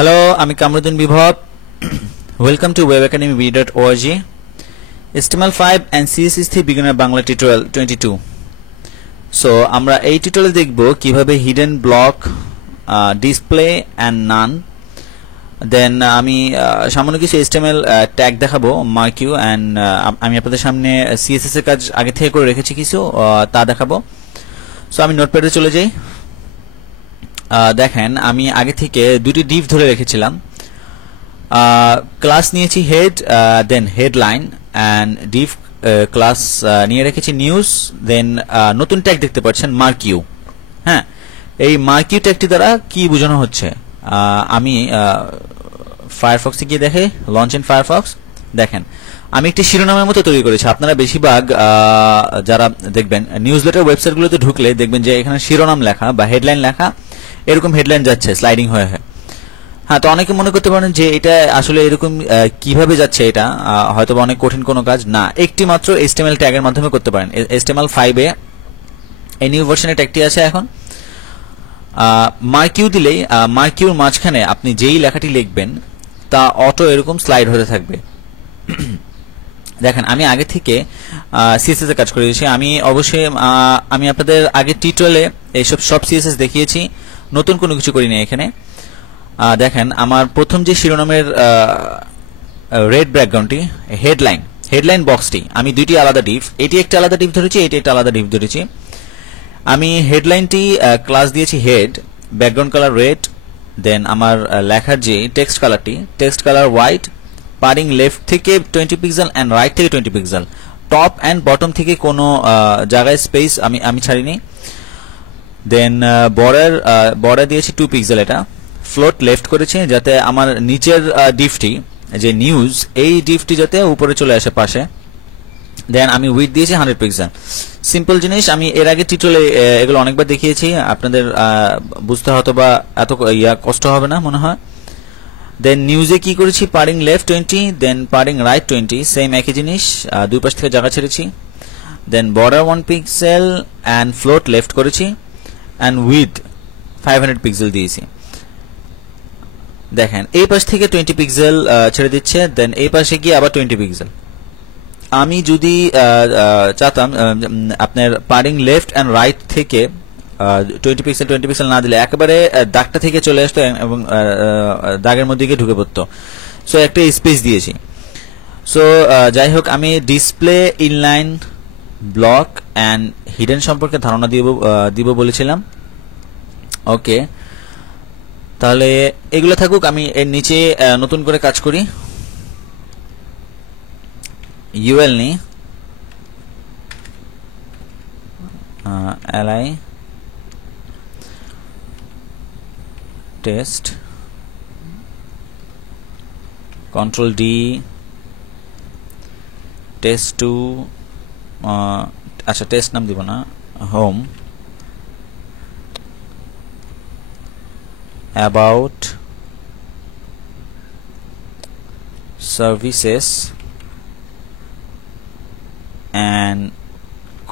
Hello, আমি Kamruddin Bibhab. Welcome to webacademy.org HTML5 and CSS3 beginner Bangla tutorial 22। So আমরা এই টিউটোরিয়ালে দেখব কিভাবে hidden block, display and none, then আমি সামান্য কিছু HTML ট্যাগ দেখাবো, মার্কিউ, অ্যান্ড আমি আপনাদের সামনে CSS এর কাজ আগে থেকে করে রেখেছি কিছু, তা দেখাবো। সো আমি নোটপ্যাডে চলে যাই। দেখেন, আমি আগে থেকে দুটি ডিভ ধরে রেখেছিলাম। ক্লাস নিয়েছি head, then headline, and div class নিয়ে রেখেছি নিউজ, দেন নতুন ট্যাগ দেখতে পাচ্ছেন মার্কিউ। হ্যাঁ, এই মার্কিউ ট্যাগটি দ্বারা কি বোঝানো হচ্ছে, আমি ফায়ারফক্সে গিয়ে দেখে, লঞ্চ ইন ফায়ারফক্স। দেখেন, আমি একটি শিরোনামের মতো তৈরি করেছি। আপনারা বেশিরভাগ যারা দেখবেন নিউজ লেটার ওয়েবসাইটগুলোতে ঢুকলে দেখবেন যে এখানে শিরোনাম লেখা বা হেডলাইন লেখা, এরকম হেডলাইন যাচ্ছে স্লাইডিং হয়ে। হ্যাঁ, তো অনেকে মনে করতে পারেন যে এটা আসলে এরকম কিভাবে যাচ্ছে, এটা হয়তো অনেক কঠিন কোনো কাজ না। একটি মাত্র HTML ট্যাগের মাধ্যমে করতে পারেন। HTML5 এ এই নিউ ভার্সনের ট্যাগটি আছে। এখন মার্কিউ দিলেই মার্কিউর মাঝখানে আপনি যেই লেখাটি লিখবেন তা অটো এরকম স্লাইড হতে থাকবে। দেখেন, আমি আগে থেকে CSS এর কাজ করে দিয়েছি। আমি অবশ্যই আমি আপনাদের আগে টিউটোরিয়ালে এইসব সব CSS দেখিয়েছি, নতুন কোনো কিছু করিনি এখানে। দেখেন, আমার প্রথম যে শিরোনামের রেড ব্যাকগ্রাউন্ডটি, হেডলাইন বক্সটি, আমি দুইটি আলাদা ডিভ, এটি একটা আলাদা ডিভ ধরেছি, এটি একটা আলাদা ডিভ ধরেছি। আমি হেডলাইনটি ক্লাস দিয়েছি হেড, ব্যাকগ্রাউন্ড কালার রেড, দেন আমার লেখার যে টেক্সট কালার হোয়াইট, পারিং লেফট থেকে 20 পিক্সেল অ্যান্ড রাইট থেকে 20 পিক্সেল, টপ অ্যান্ড বটম থেকে কোনো জায়গায় স্পেস আমি ছাড়িনি। দেন বর্ডার দিয়েছি 2 পিক্সেল, এটা ফ্লোট লেফট করেছি যাতে আমার নিচের ডিভটি যে নিউজ, এই ডিভটি যাতে উপরে চলে আসে পাশে। দেন আমি উইডথ দিয়েছি 100 পিক্সেল। সিম্পল জিনিস, আমি এর আগে টিউটোরিয়ালে এগুলো অনেকবার দেখিয়েছি, আপনাদের বুঝতে হয়তো বা এত কষ্ট হবে না মনে হয়। দেন নিউজে কি করেছি, padding left 20, then padding right 20, same একই জিনিস, দুই পাশ থেকে জায়গা ছেড়েছি। Then border 1 pixel and float left করেছি, অ্যান্ড উইথ 500 পিক্সেল দিয়েছি। দেখেন, এই পাশ থেকে 20 পিক্সেল ছেড়ে দিচ্ছে, দেন এই পাশে গিয়ে আবার 20 পিক্সেল। আমি যদি চাতাম আপনার পারিং লেফট অ্যান্ড রাইট থেকে 20 পিক্সেল না দিলে একেবারে দাগটা থেকে চলে আসতো এবং দাগের মধ্যে গিয়ে ঢুকে পড়তো। সো একটা স্পেস দিয়েছি। সো যাই হোক, আমি display, inline, block and hidden সম্পর্কে ধারণা দিব বলেছিলাম। ওকে, তাহলে এগুলো থাকুক। আমি এর নিচে নতুন করে কাজ করি। UL নি, li টেস্ট, Ctrl D, টেস্ট2, আচ্ছা টেস্ট নাম দিব না, home, about, services and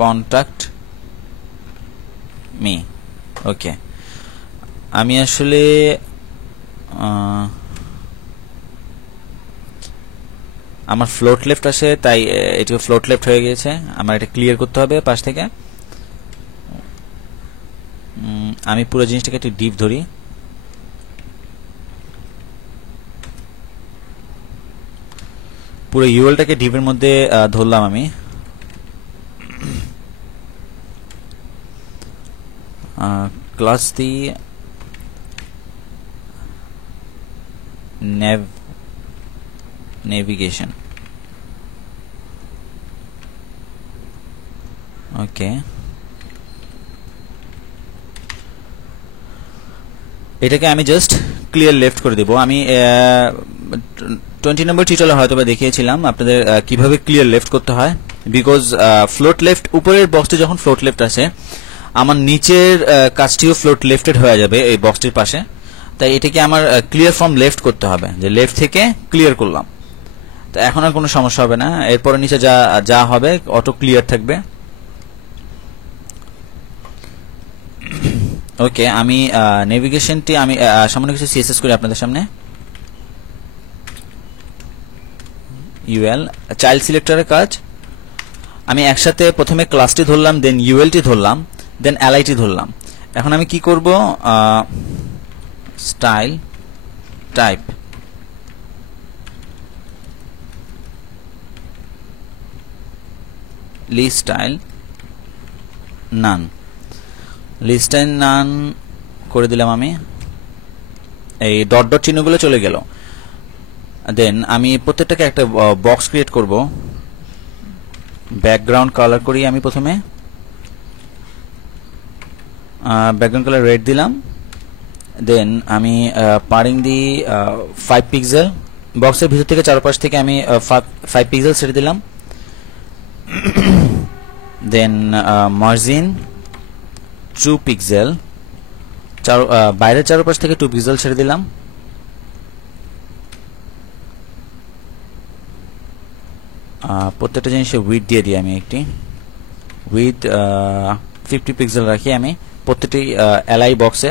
contact me। ওকে, আমি আসলে আমার ফ্লোট লেফট আসে, তাই এটিও ফ্লোট লেফট হয়ে গিয়েছে। আমার এটা ক্লিয়ার করতে হবে পাশ থেকে। আমি পুরো জিনিসটাকে একটু ডিপ ধরি। পুরো ইউএলটাকে ডিভের মধ্যে ধরলাম আমি। ক্লাস দি নেভিগেশন। ওকে, এটাকে আমি জাস্ট ক্লিয়ার লেফট করে দেব। আমি 20 নম্বর টিউটোরিয়ালে হয়তো বা দেখিয়েছিলাম আপনাদের কিভাবে ক্লিয়ার লেফট করতে হয়। বিকজ ফ্লোট লেফট, উপরের বক্সটি যখন ফ্লোট লেফট আসে, আমার নিচের কাজটিও ফ্লোট লেফটেড হয়ে যাবে এই বক্সটির পাশে। তাই এটাকে আমার ক্লিয়ার ফ্রম লেফট করতে হবে, যে লেফট থেকে ক্লিয়ার করলাম। তো এখন আর কোনো সমস্যা হবে না, এরপরে নিচে যা হবে অটো ক্লিয়ার থাকবে। ওকে, আমি নেভিগেশনটি আমি সামান্য কিছু সিএসএস করি আপনাদের সামনে। ইউএল চাইল্ড সিলেক্টরের কাজ, আমি একসাথে প্রথমে ক্লাসটি ধরলাম, দেন ইউএলটি ধরলাম, দেন এলআইটি ধরলাম। এখন আমি কি করব, স্টাইল টাইপ লিস্ট স্টাইল নান, লিস্ট স্টাইল নান করে দিলাম আমি। এই ডট ডট চিহ্নগুলো চলে গেল। দেন আমি প্রত্যেকটাকে একটা বক্স ক্রিয়েট করব। ব্যাকগ্রাউন্ড কালার করি আমি প্রথমে, ব্যাকগ্রাউন্ড কালার রেড দিলাম। দেন আমি পারিং দি 5 পিক্সেল, বক্সের ভিতর থেকে চারপাশ থেকে আমি 5 পিক্সেল ছেড়ে দিলাম। দেন মার্জিন 2 পিক্সেল, বাইরের চারপাশ থেকে 2 পিক্সেল ছেড়ে দিলাম। প্রত্যেকটা জিনিসে উইথ দিয়ে দিই আমি একটি, উইথ 50 পিক্সেল রাখি আমি প্রত্যেকটি এলআই বক্সে।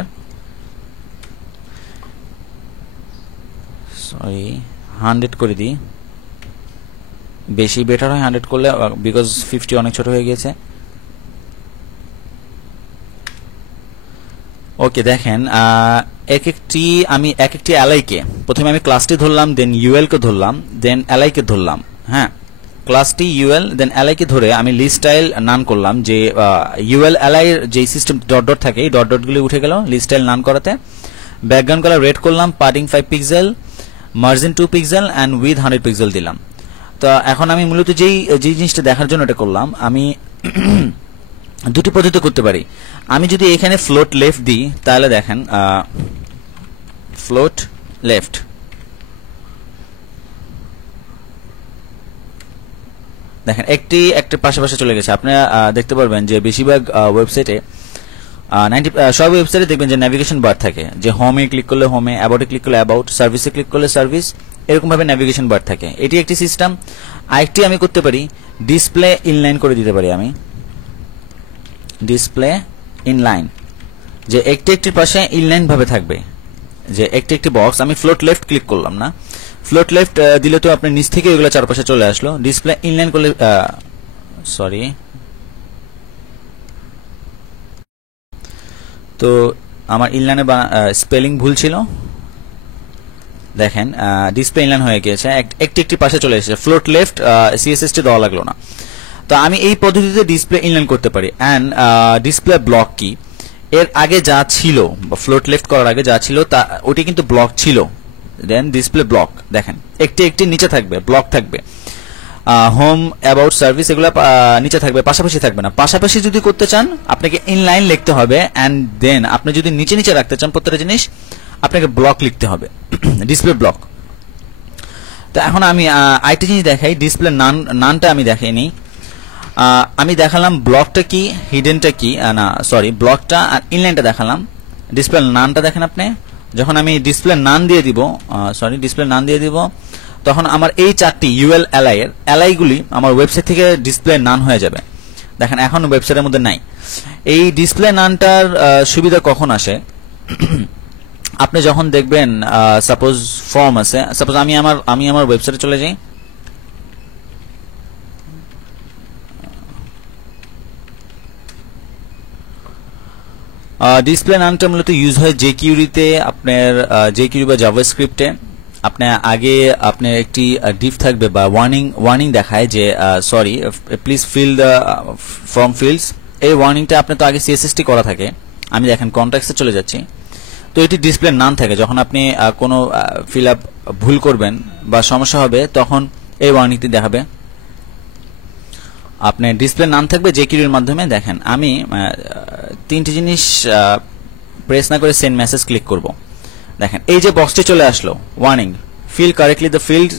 সরি 100 করে দিই, বেশি বেটার হয় 100 করলে, বিকজ 50 অনেক ছোট হয়ে গিয়েছে। ওকে, দেখেন এক একটি এলআইকে প্রথমে আমি ক্লাসটি ধরলাম, দেন ইউএল কে ধরলাম, দেন এলআই কে ধরলাম। হ্যাঁ, ক্লাসটি ইউএল দেন এলআই কে ধরে আমি লিস্ট স্টাইল নান করলাম, যে ইউএল এলআই এর যে সিস্টেম ডট ডট থাকে এই ডট ডটগুলি উঠে গেল লিস্ট স্টাইল নান করাতে। ব্যাকগ্রাউন্ড কালার রেড করলাম, পাডিং 5 pixel, margin 2 pixel and with 100 pixel দিলাম। তো এখন আমি মূলত যেই জিনিসটা দেখার জন্য এটা করলাম, আমি দুটি পদ্ধতি করতে পারি। আমি যদি এখানে ফ্লোট লেফট দিই তাহলে দেখেন ফ্লোট লেফট, দেখেন একটি পাশাপাশি চলে গেছে। আপনারা দেখতে পারবেন যে বেশিরভাগ ওয়েবসাইটে সব ওয়েবসাইটে দেখবেন যে নেভিগেশন বার থাকে, যে হোমে ক্লিক করলে হোমে, অ্যাবাউটে ক্লিক করলে অ্যাবাউট, সার্ভিসে ক্লিক করলে সার্ভিস, এরকম ভাবে নেভিগেশন বার থাকে। এটি একটি সিস্টেম। আরেকটি আমি করতে পারি, ডিসপ্লে ইনলাইন করে দিতে পারি আমি, ডিসপ্লে ইনলাইন, যে একটির পাশে ইনলাইন ভাবে থাকবে, যে একটি বক্স। আমি ফ্লোট লেফট ক্লিক করলাম না, ফ্লোট লেফট দিলে তো আপনি নিচ থেকে এগুলো চারপাশে চলে আসলো। ডিসপ্লে ইনলাইন করলে সরি, তো আমার ইনলাইনে স্পেলিং ভুল ছিল। দেখেন ডিসপ্লে ইনলাইন হয়ে গিয়েছে, একটি পাশে চলে এসেছে। ফ্লোট লেফট সিএসএসটি দেওয়া লাগলো না। তো আমি এই পদ্ধতিতে ডিসপ্লে ইনলাইন করতে পারি। অ্যান্ড ডিসপ্লে ব্লক কি, এর আগে যা ছিল, ফ্লোট লেফট করার আগে যা ছিল তা ওটি কিন্তু ব্লক ছিল। দেন ডিসপ্লে ব্লক, দেখেন একটি নিচে থাকবে, ব্লক থাকবে। হোম, অ্যাবাউট, সার্ভিস এগুলো নিচে থাকবে, পাশাপাশি থাকবে না। পাশাপাশি যদি করতে চান আপনাকে ইনলাইন লিখতে হবে, অ্যান্ড দেন আপনি যদি নিচে রাখতে চান প্রত্যেকটা জিনিস আপনাকে ব্লক লিখতে হবে, ডিসপ্লে ব্লক। তো এখন আমি আরেকটি জিনিস দেখাই, ডিসপ্লে নানটা আমি দেখাইনি। আমি দেখালাম ব্লকটা কি, হিডেনটা কি, না সরি, ব্লকটা আর ইনলাইনটা দেখালাম। ডিসপ্লে নানটা দেখেন আপনি, যখন আমি ডিসপ্লে নান দিয়ে দিব, তখন আমার এই চারটি ইউএল এলআই এর এলআইগুলি আমার ওয়েবসাইট থেকে ডিসপ্লে নান হয়ে যাবে। দেখেন এখন ওয়েবসাইটের মধ্যে নাই। এই ডিসপ্লে নানটার সুবিধা কখন আসে, আপনি যখন দেখবেন সাপোজ ফর্ম আছে, সাপোজ আমি আমার ওয়েবসাইটে চলে যাই, ডিসপ্লে নানটা মূলত ইউজ হয় জেকিউরিতে, আপনার জেকিউরি বা জাভাস্ক্রিপ্টে। আপনার আগে আপনার একটি ডিফ থাকবে বা ওয়ার্নিং দেখায় যে sorry please fill the form fields. এই ওয়ার্নিংটা আপনার তো আগে সিএসএসটি করা থাকে। আমি দেখেন কন্ট্যাক্টসে চলে যাচ্ছি, তো এটি ডিসপ্লে নান থাকে। যখন আপনি কোনো ফিল আপ ভুল করবেন বা সমস্যা হবে তখন এই ওয়ার্নিংটি দেখাবে। আপনার ডিসপ্লে নাম থাকবে জেকিউরির মাধ্যমে। দেখেন আমি তিনটি জিনিস প্রেস না করে সেন্ড মেসেজ ক্লিক করব। দেখেন এই যে বক্সটি চলে আসলো, warning fill correctly the field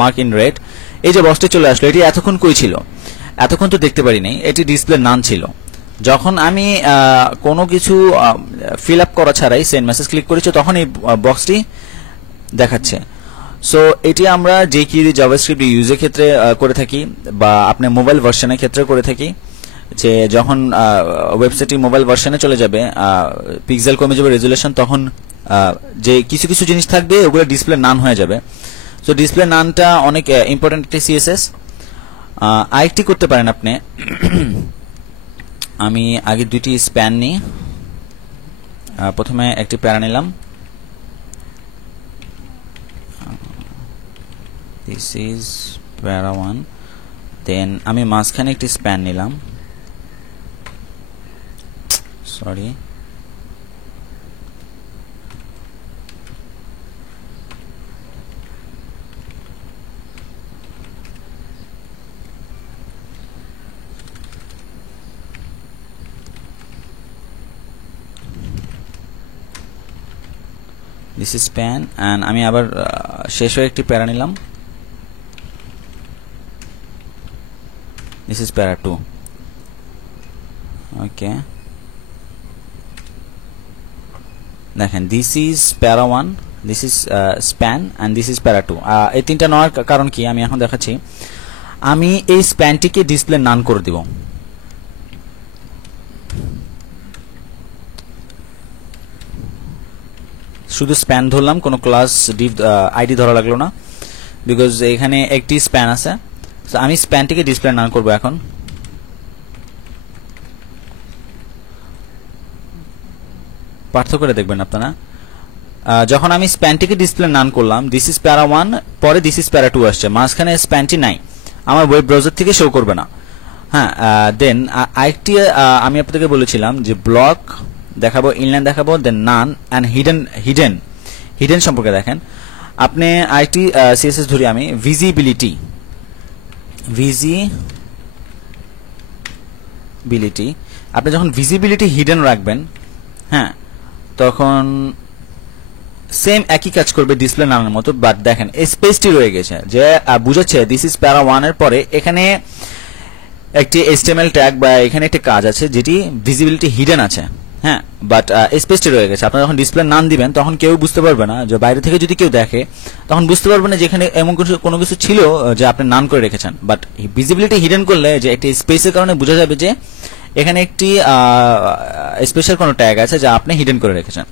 mark in red, এই যে বক্সটি চলে আসলো, এটি এতক্ষণ কই ছিল? এতক্ষণ তো দেখতে পারিনি, এটি ডিসপ্লে নান ছিল। যখন আমি কোনো কিছু ফিল আপ করা ছাড়াই সেন্ড মেসেজ ক্লিক করেছি তখন এই বক্সটি দেখাচ্ছে। সো এটি আমরা জেকিউরি জাভাস্ক্রিপ্ট ইউজের ক্ষেত্রে করে থাকি বা আপনার মোবাইল ভার্সনের ক্ষেত্রে করে থাকি। যে যখন ওয়েবসাইটটি মোবাইল ভার্সনে চলে যাবে, পিক্সেল কমে যাবে, রেজুলেশন, তখন যে কিছু কিছু জিনিস থাকবে ওগুলো ডিসপ্লে নান হয়ে যাবে। সো ডিসপ্লে নানটা অনেক ইম্পর্টেন্ট একটি সিএসএস। আরেকটি করতে পারেন আপনি। আমি আগে দুইটি স্প্যান নিই। প্রথমে একটি প্যারা নিলাম, দিস ইজ প্যারা 1, দেন আমি মাঝখানে একটি স্প্যান নিলাম, sorry, this is span, and আমি আবার শেষ হয়ে একটি প্যারা নিলাম, দিস ইজ প্যারা 2। ওকে, দেখেন দিস ইজ প্যারা 1, this is span, and this is প্যারা 2। এই তিনটা নেওয়ার কারণ কি আমি এখন দেখাচ্ছি। আমি এই স্প্যানটিকে ডিসপ্লে নান করে দিব। শুধু স্প্যান ধরলাম, কোনো ক্লাস ডিভ আইডি ধরা লাগলো না, বিকজ এখানে একটি স্প্যান আছে। সো আমি স্প্যানটিকে ডিসপ্লে নান করব। এখন পার্থক্য করে দেখবেন আপনারা। যখন আমি স্প্যানটিকে ডিসপ্লে নান করলাম, দিস ইজ প্যারা 1, পরে দিস ইজ প্যারা 2 আসছে, মাঝখানে স্প্যানটি নাই, আমার ওয়েব ব্রাউজার থেকে শো করবে না। হ্যাঁ, দেন আরেকটি আমি আপনাদেরকে বলেছিলাম যে ব্লক দেখাবো, ইনলাইন দেখাবো, দেন নান অ্যান্ড হিডেন সম্পর্কে দেখেন। আপনি আরেকটি সিএসএস ধরি আমি, ভিজিবিলিটি। আপনি যখন ভিজিবিলিটি হিডেন রাখবেন, হ্যাঁ, তখন সেম একই কাজ করবে ডিসপ্লে নামের মতো, বাট দেখেন এই স্পেসটি রয়ে গেছে, যে বুঝাচ্ছে দিস ইজ প্যারা 1 এর পরে এখানে একটি HTML ট্যাগ বা এখানে একটি কাজ আছে যেটি ভিজিবিলিটি হিডেন আছে, হ্যাঁ, বাট স্পেসটি রয়ে গেছে। আপনারা যখন ডিসপ্লে নাম দিবেন তখন কেউ বুঝতে পারবে না, যে বাইরে থেকে যদি কেউ দেখে তখন বুঝতে পারবে না যে এখানে এমন কোনো কিছু ছিল যে আপনি নান করে রেখেছেন। বাট ভিজিবিলিটি হিডেন করলে যে একটি স্পেসের কারণে বোঝা যাবে যে এখানে একটি স্পেশাল কোনো ট্যাগ আছে যা আপনি হিডেন করে রেখেছেন।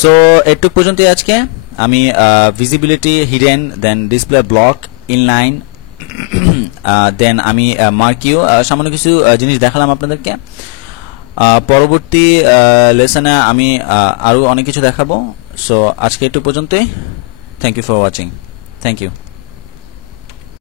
সো এটুক পর্যন্তই আজকে। আমি ভিজিবিলিটি, হিডেন, দেন ডিসপ্লে ব্লক, ইনলাইন, দেন আমি মার্কিও সামান্য কিছু জিনিস দেখালাম আপনাদেরকে। পরবর্তী লেসনে আমি আরো অনেক কিছু দেখাবো। সো আজকে একটু পর্যন্তই। Thank you for watching. Thank you.